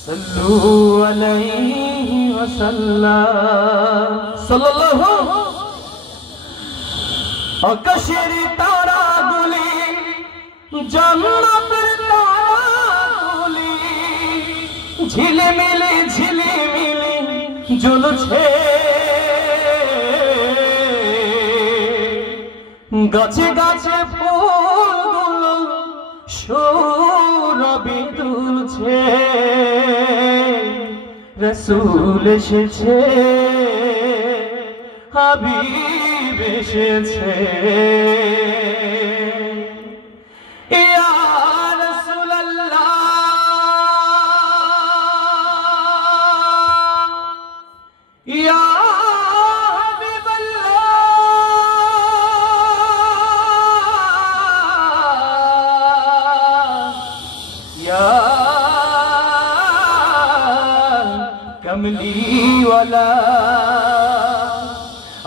صلوا عليه وسلم সাল্লাল্লাহু আকাশের তারাগুলি জান্নাতের তারাগুলি ঝিলিমিলি ঝিলিমিলি জ্বলছে গাছে গাছে ফুলগুলো সৌরভে দুলছে রাসূল এসেছে হাবিব এসেছে ইয়া রাসূলুল্লাহ ইয়া कमली वाला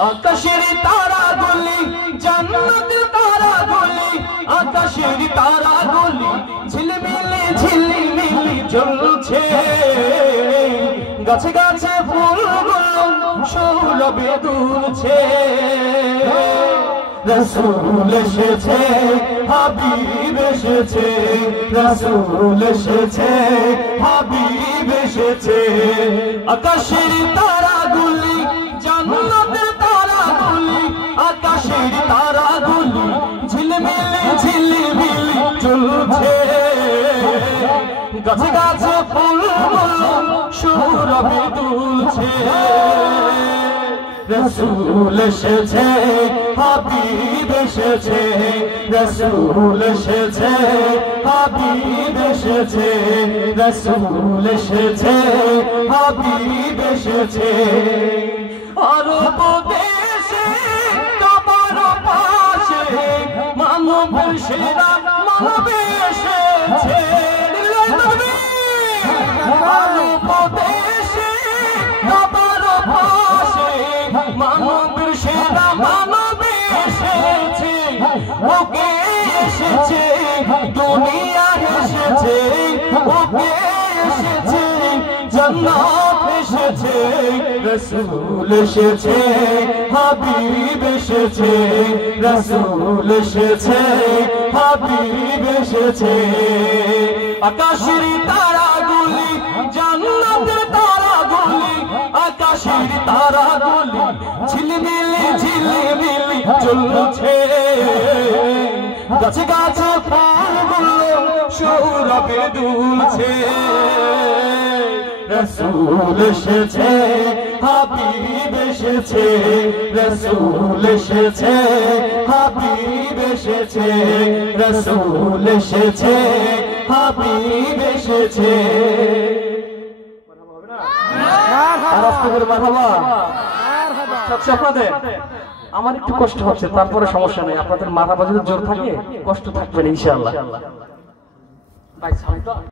आकाशेर तारा गुली जन्नत तारा गुली आकाशेर तारा गुली झिलमिली झिलमिली জ্বলছে গাছে গাছে ফুলগুলো সৌরভে দুলছে রাসূল এসেছে হাবিব এসেছে রাসূল এসেছে হাবিব এসেছে আকাশের তারাগুলি জান্নাতের তারাগুলি আকাশের তারাগুলি ঝিলমিলি ঝিলমিলি জ্বলছে গাছে গাছে ফুলগুলো সৌরভে দুলছে রাসূল এসেছে হাবিব এসেছে রাসূল এসেছে হাবিব এসেছে রাসূল এসেছে হাবিব এসেছে আরব দেশে তোমার পাশে মানব সেরা মানব এসেছে আরব দেশে তোমার পাশে মানব সেরা মানব এসেছে ওকে এসেছে দুনিয়া এসেছে ওকে এসেছে জান্নাত এসেছে রাসূল এসেছে হাবিব এসেছে রাসূল এসেছে হাবিব এসেছে আকাশের তারাগুলি জান্নাতের তারাগুলি আকাশের তারাগুলি ঝিলমিলি ঝিলমিলি জ্বলছে গাছে গাছে ফুলগুলো সৌরভে দুলছে রাসূল এসেছে হাবিব এসেছে রাসূল এসেছে হাবিব এসেছে রাসূল এসেছে হাবিব এসেছে আমার একটু কষ্ট হচ্ছে তারপরে সমস্যা নেই আপনাদের মাথা যদি জোর থাকে কষ্ট থাকবে না ইনশাআল্লাহ